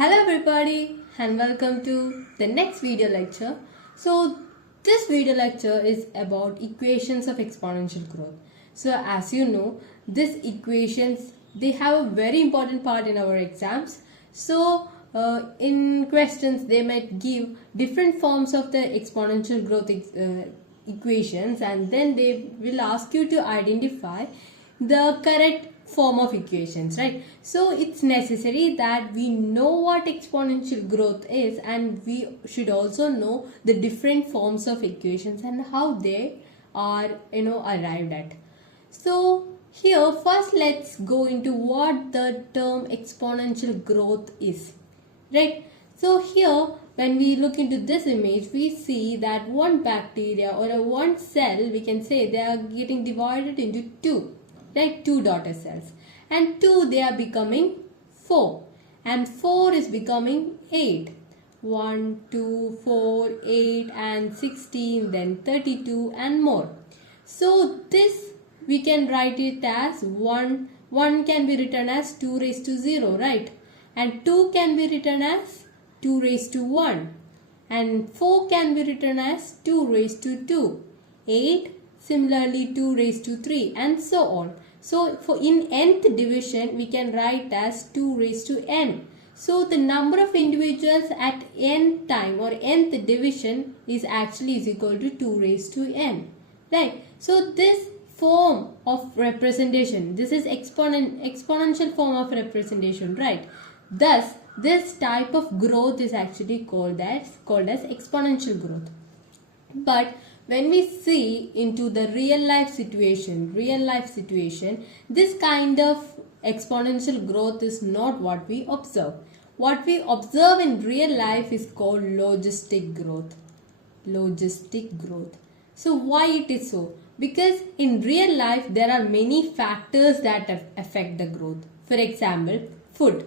Hello everybody and welcome to the next video lecture. So this video lecture is about equations of exponential growth. So as you know, these equations, they have a very important part in our exams. So in questions they might give different forms of the exponential growth equations, and then they will ask you to identify the correct form of equations, right? So it's necessary that we know what exponential growth is, and we should also know the different forms of equations and how they are arrived at. So here first let's go into what the term exponential growth is, right? So here when we look into this image, we see that one bacteria or a one cell, we can say they are getting divided into two, right? Two daughter cells, and 2 they are becoming 4, and 4 is becoming 8. 1, 2, 4, 8 and 16, then 32 and more. So this we can write it as 1 can be written as 2 raised to 0, right? And 2 can be written as 2 raised to 1, and 4 can be written as 2 raised to 2, 8 similarly 2 raised to 3, and so on. So for in nth division we can write as 2 raised to n. So the number of individuals at n time or nth division is equal to 2 raised to n, right? So this form of representation, this is exponential form of representation, right? Thus this type of growth is actually called as exponential growth. But when we see into the real life situation, this kind of exponential growth is not what we observe. What we observe in real life is called logistic growth. So why it is so? Because in real life there are many factors that affect the growth. For example, food.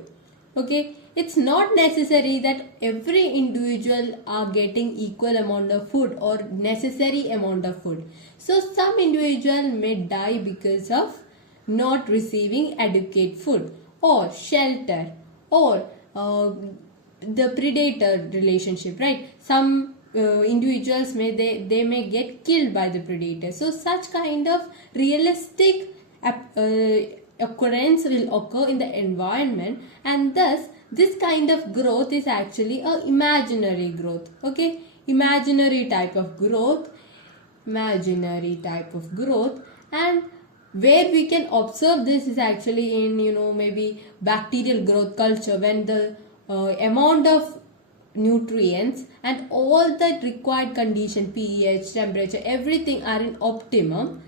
Okay, it's not necessary that every individual are getting equal amount of food or necessary amount of food. So some individual may die because of not receiving adequate food or shelter or the predator relationship, right? Some individuals they may get killed by the predator. So such kind of realistic occurrence will occur in the environment, and thus this kind of growth is actually a imaginary growth. Okay, imaginary type of growth, and where we can observe this is actually in maybe bacterial growth culture, when the amount of nutrients and all the required condition, pH, temperature, everything are in optimum,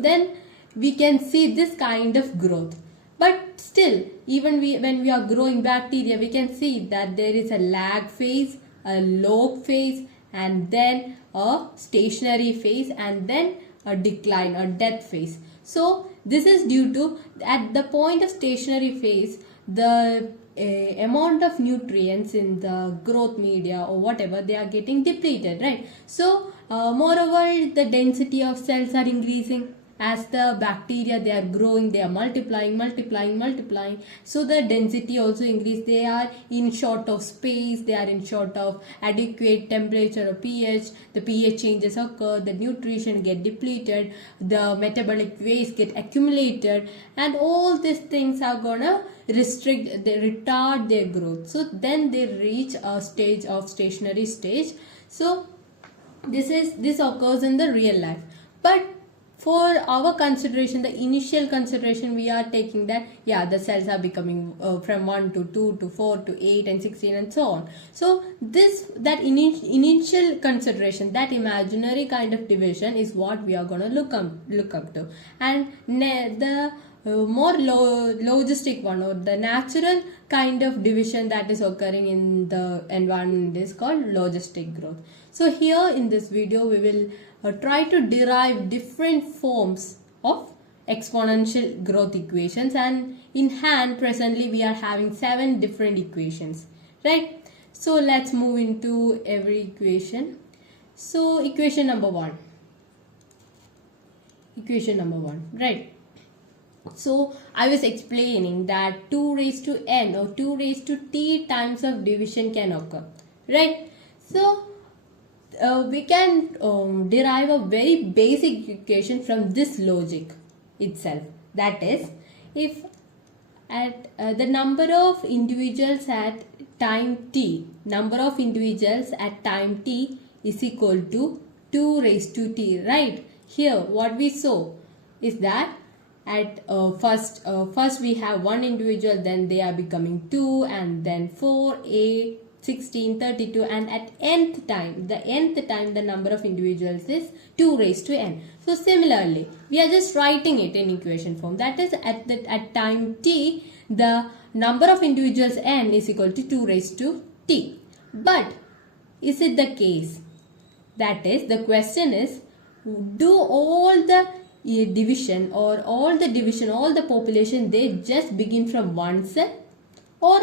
then we can see this kind of growth. But still, even when we are growing bacteria, we can see that there is a lag phase, a log phase, and then a stationary phase, and then a decline or death phase. So this is due to, at the point of stationary phase, the amount of nutrients in the growth media or whatever, they are getting depleted, right? So moreover, the density of cells are increasing. As the bacteria, they are growing, they are multiplying. So the density also increase. They are in short of space, they are in short of adequate temperature or pH. The pH changes occur, the nutrition get depleted, the metabolic waste get accumulated, and all these things are gonna retard their growth. So then they reach a stage of stationary stage. So this occurs in the real life. But for our consideration, the initial consideration, we are taking that the cells are becoming from 1 to 2 to 4 to 8 and 16 and so on. So that initial consideration, that imaginary kind of division is what we are going to look up to. And the more logistic one, or the natural kind of division that is occurring in the environment, is called logistic growth. So here in this video we will try to derive different forms of exponential growth equations, and in hand presently we are having 7 different equations, right? So let's move into every equation. So equation number 1, right? So I was explaining that 2 raised to n or 2 raised to t times of division can occur, right? So we can derive a very basic equation from this logic itself. That is, if at the number of individuals at time t, number of individuals at time t is equal to 2 raised to t, right? Here what we saw is that at first we have one individual, then they are becoming 2, and then 4, 8, 16, 32, and at nth time, the number of individuals is 2 raised to n. So similarly, we are just writing it in equation form. That is, at time t, the number of individuals n is equal to 2 raised to t. But is it the case? That is, the question is, do all the division or all the population, they just begin from one cell? Or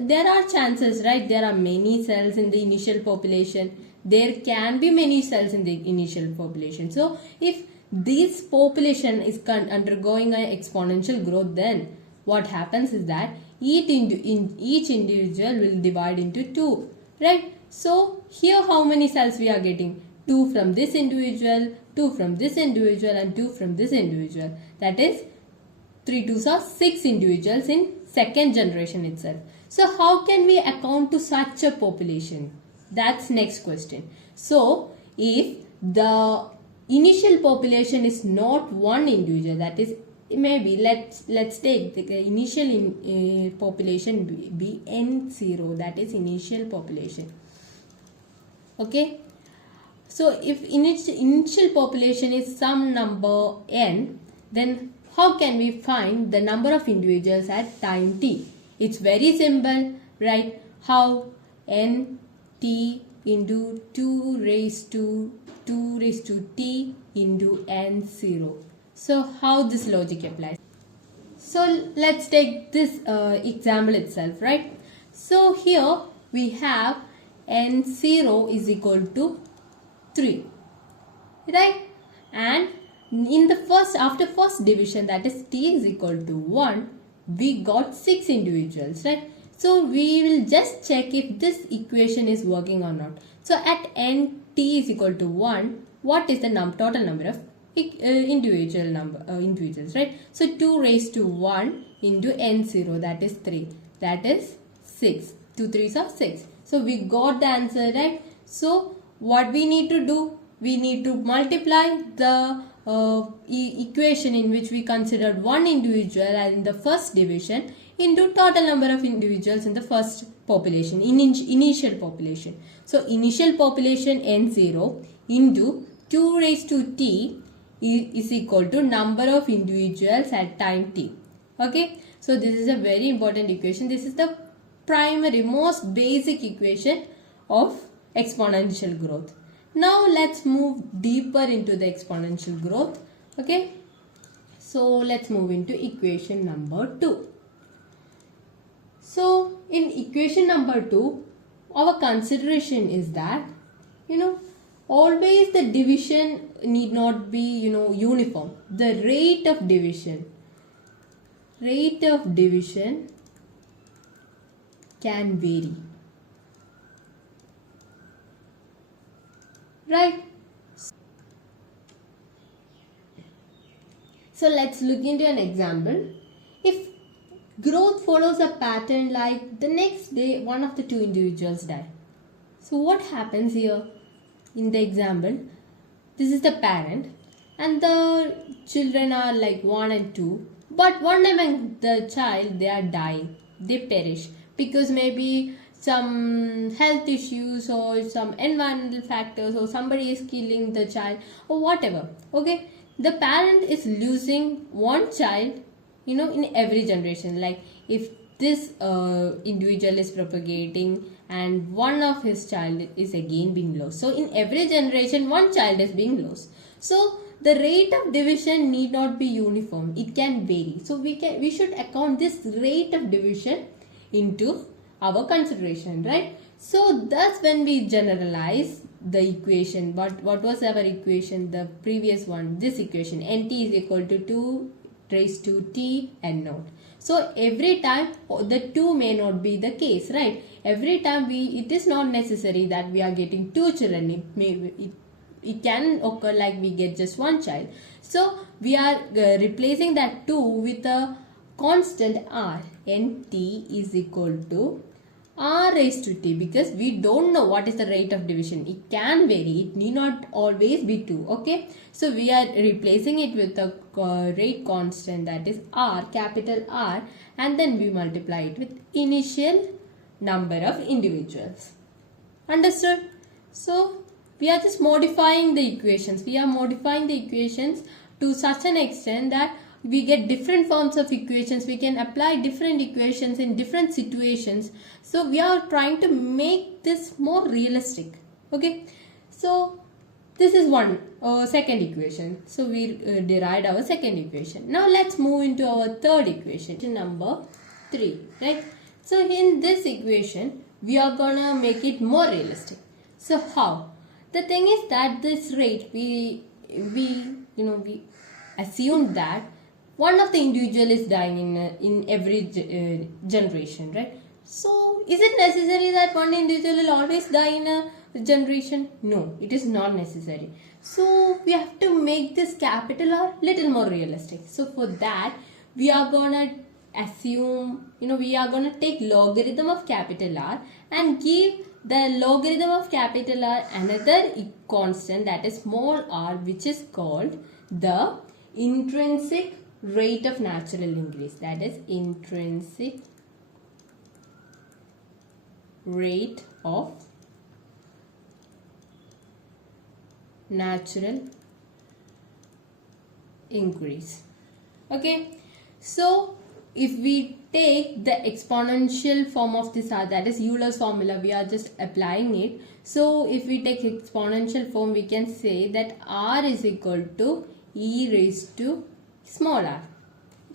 there are chances, right? There are many cells in the initial population. There can be many cells in the initial population. So if this population is undergoing an exponential growth, then what happens is that each individual will divide into 2, right? So here how many cells we are getting? 2 from this individual, 2 from this individual, and 2 from this individual. That is 3 2s are 6 individuals in second generation itself. So how can we account to such a population? That's next question. So if the initial population is not one individual, that is, maybe let's take the initial population be n0, that is initial population. Okay. So if initial population is some number n, then how can we find the number of individuals at time t? It's very simple, right? How? N t into 2 raised to t into n0. So how this logic applies? So let's take this example itself, right? So here we have n0 is equal to 3, right? And in the after first division, that is t is equal to 1, we got 6 individuals, right? So we will just check if this equation is working or not. So at n t is equal to 1, what is the total number of individuals, right? So 2 raised to 1 into n0, that is 3, that is 6. 2 3s are 6. So we got the answer, right? So what we need to do? We need to multiply the equation in which we considered one individual in the first division into total number of individuals in the first population, initial population. So initial population n0 into 2 raised to t is equal to number of individuals at time t. Okay. So this is a very important equation. This is the primary, most basic equation of exponential growth. Now let's move deeper into the exponential growth. Okay. So let's move into equation number 2. So in equation number 2, our consideration is that, always the division need not be, uniform. The rate of division can vary. Right? So let's look into an example. If growth follows a pattern like the next day one of the 2 individuals die. So what happens here in the example? This is the parent and the children are like 1 and 2. But one among the child, they are dying. They perish because maybe some health issues or some environmental factors, or somebody is killing the child or whatever. Okay. The parent is losing one child, in every generation. Like if this individual is propagating and one of his child is again being lost. So in every generation, one child is being lost. So the rate of division need not be uniform. It can vary. So we should account this rate of division into our consideration, right? So thus when we generalize the equation, what was our equation? The previous one, this equation, nt is equal to 2 raised to t n naught. So every time the 2 may not be the case, right? Every time it is not necessary that we are getting 2 children. It can occur like we get just 1 child. So we are replacing that 2 with a constant r, and t is equal to r raised to t, because we don't know what is the rate of division. It can vary, it need not always be 2. Okay, so we are replacing it with a rate constant, that is r, capital R, and then we multiply it with initial number of individuals. Understood? So we are just modifying the equations. We are modifying the equations to such an extent that we get different forms of equations. We can apply different equations in different situations. So we are trying to make this more realistic. Okay, so this is second equation. So we derived our second equation. Now let's move into our third equation, number 3, right? So in this equation we are gonna make it more realistic. So how? The thing is that this rate, we assume that one of the individual is dying in every generation, right? So is it necessary that one individual will always die in a generation? No, it is not necessary. So we have to make this capital R little more realistic. So for that we are gonna assume, we are gonna take logarithm of capital R and give the logarithm of capital R another constant, that is small r, which is called the intrinsic rate of natural increase, that is intrinsic rate of natural increase. Okay, so if we take the exponential form of this r, that is Euler's formula, we are just applying it. So if we take exponential form, we can say that r is equal to e raised to small r,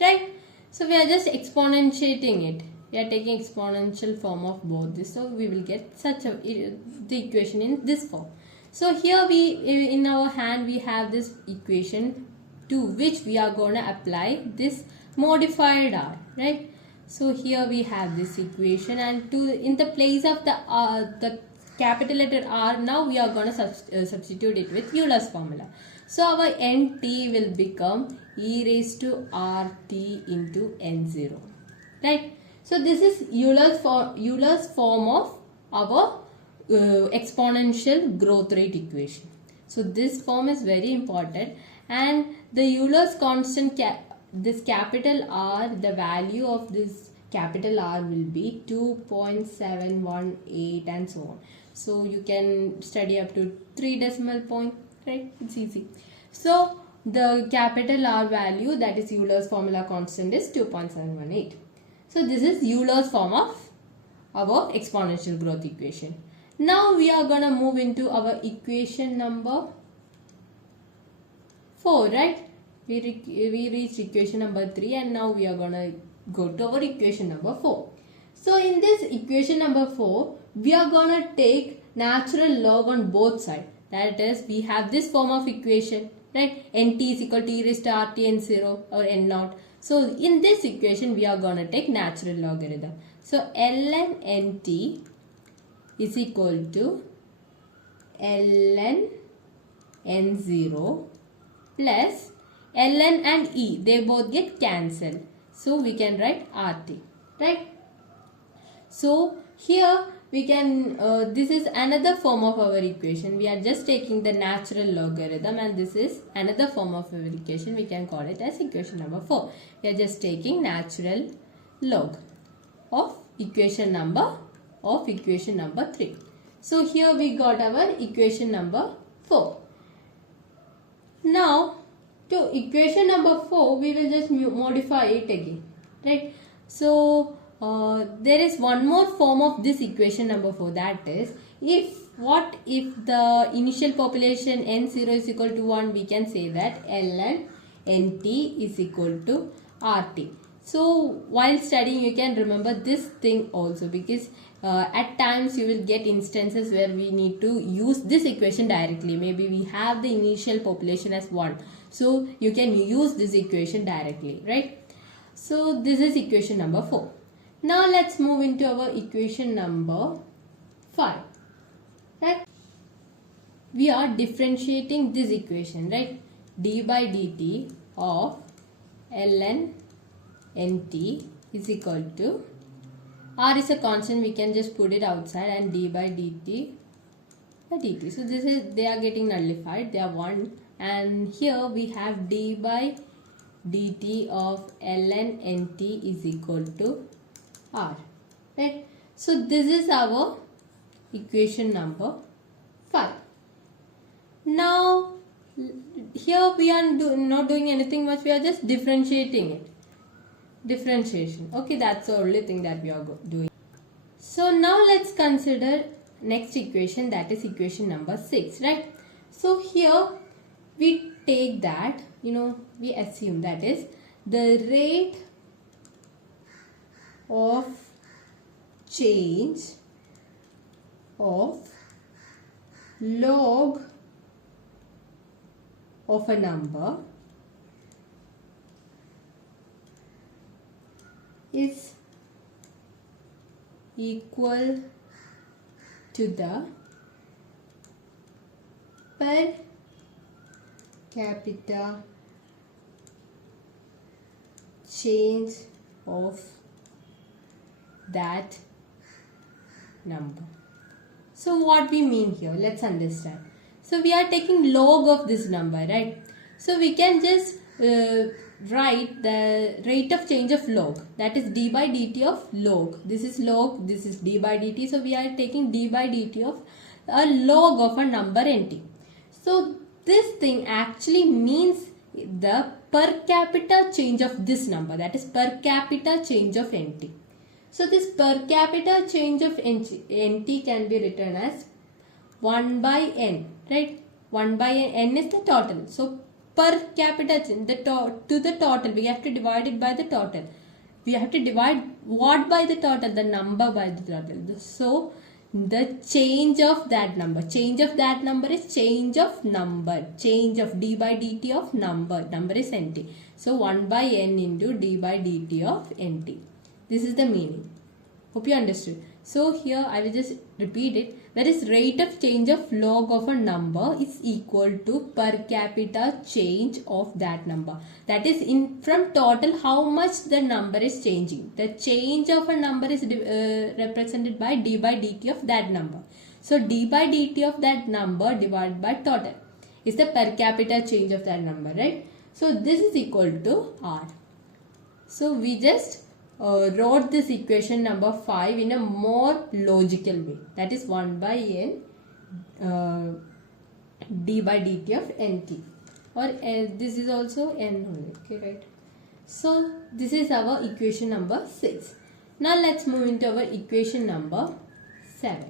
right? So we are just exponentiating it. We are taking exponential form of both this, so we will get the equation in this form. So here in our hand we have this equation to which we are going to apply this modified r, right? So here we have this equation, and in the place of the capital letter R, now we are going to substitute it with Euler's formula. So our nt will become e raised to rt into n0, right? So this is Euler's form of our exponential growth rate equation. So this form is very important, and the Euler's constant, this capital R, the value of this capital R will be 2.718 and so on. So you can study up to 3 decimal point, right? It's easy. So the capital R value, that is Euler's formula constant, is 2.718. So this is Euler's form of our exponential growth equation. Now we are going to move into our equation number 4, right? We reached equation number 3, and now we are going to go to our equation number 4. So in this equation number 4, we are going to take natural log on both sides. That is, we have this form of equation, right? Nt is equal to e raised to rt n0 or n0. So in this equation, we are going to take natural logarithm. So ln nt is equal to ln n0 plus ln and e. They both get cancelled. So we can write rt, right? So here we can, this is another form of our equation. We are just taking the natural logarithm, and this is another form of our equation. We can call it as equation number 4. We are just taking natural log of equation number 3. So here we got our equation number 4. Now to equation number 4, we will just modify it again, right? So there is one more form of this equation number 4, that is, if the initial population n0 is equal to 1, we can say that ln nt is equal to rt. So while studying, you can remember this thing also, because at times you will get instances where we need to use this equation directly. Maybe we have the initial population as 1. So you can use this equation directly, right? So this is equation number 4. Now let's move into our equation number 5. Right? We are differentiating this equation, right? d by dt of ln nt is equal to, r is a constant, we can just put it outside, and d by dt by dt. So this is, they are getting nullified, they are 1, and here we have d by dt of ln nt is equal to r, right? So this is our equation number 5. Now here we are not doing anything much, we are just differentiating it. Differentiation, okay, that's the only thing that we are doing. So now let's consider next equation, that is equation number 6, right? So here we take that, we assume that is the rate of change of log of a number is equal to the per capita change of that number. So what we mean here, let's understand. So we are taking log of this number, right? So we can just write the rate of change of log, that is d by dt of log. This is log, this is d by dt. So we are taking d by dt of a log of a number nt. So this thing actually means the per capita change of this number, that is per capita change of nt. So this per capita change of nt can be written as 1 by n, right? 1 by n is the total. So per capita change, to the total, we have to divide it by the total. We have to divide what by the total? The number by the total. So the change of that number. Change of that number is change of number. Change of d by dt of number. Number is nt. So 1 by n into d by dt of nt. This is the meaning. Hope you understood. So here I will just repeat it. That is, rate of change of log of a number is equal to per capita change of that number. That is, in from total how much the number is changing. The change of a number is represented by d by dt of that number. So d by dt of that number divided by total is the per capita change of that number, right? So this is equal to r. So we just wrote this equation number 5 in a more logical way. That is 1 by n d by dt of nt, or this is also n only, okay, right? So this is our equation number 6. Now let's move into our equation number 7.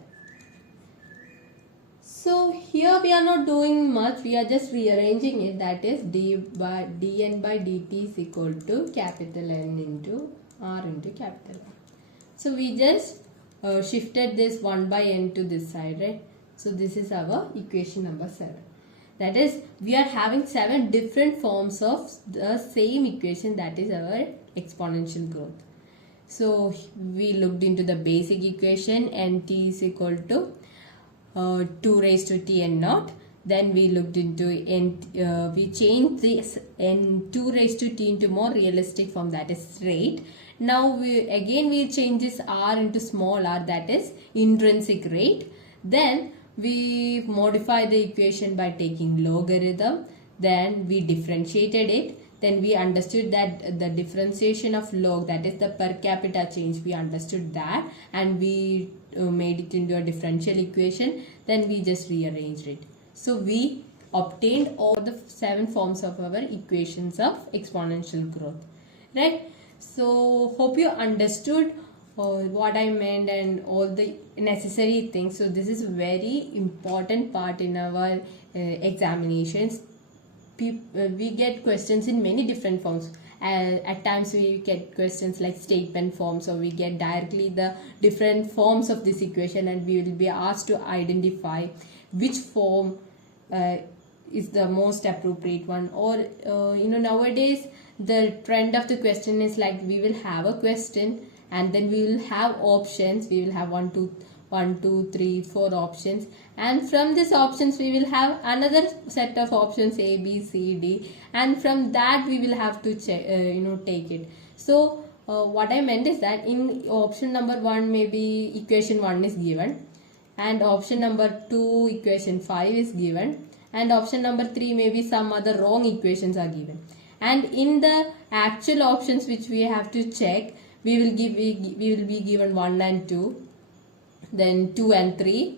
So here we are not doing much, we are just rearranging it. That is dn by dt is equal to capital N into r into capital R. So we just shifted this 1 by n to this side, right? So this is our equation number 7. That is, we are having 7 different forms of the same equation, that is our exponential growth. So we looked into the basic equation, nt is equal to 2 raised to t n naught. Then we looked into we changed this n2 raised to t into more realistic form, that is rate. Now we change this r into small r, that is intrinsic rate. Then we modify the equation by taking logarithm. Then we differentiated it. Then we understood that the differentiation of log, that is the per capita change, we understood that, and we made it into a differential equation. Then we just rearranged it. So we obtained all the 7 forms of our equations of exponential growth, right? So hope you understood what I meant and all the necessary things. So this is very important part in our examinations. We get questions in many different forms. At times we get questions like statement forms, or we get directly the different forms of this equation, and we will be asked to identify which form is the most appropriate one. Or nowadays the trend of the question is like, we will have a question and then we will have options. We will have 1 2 3 4 options, and from these options we will have another set of options A B C D, and from that we will have to check, take it. So what I meant is that in option number 1 maybe equation 1 is given, and option number 2 equation 5 is given, and option number 3 maybe some other wrong equations are given, and in the actual options which we have to check, we will be given 1 and 2, then 2 and 3,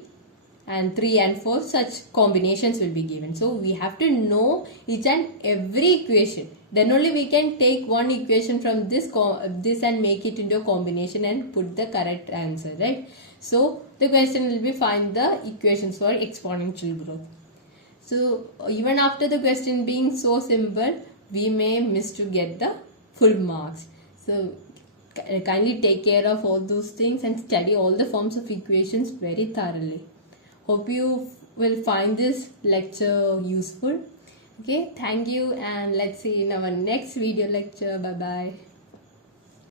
and 3 and 4, such combinations will be given. So we have to know each and every equation, then only we can take one equation from this and make it into a combination and put the correct answer, right? So the question will be, find the equations for exponential growth. So even after the question being so simple, we may miss to get the full marks. So kindly take care of all those things and study all the forms of equations very thoroughly. Hope you will find this lecture useful. Okay, thank you, and let's see in our next video lecture. Bye bye.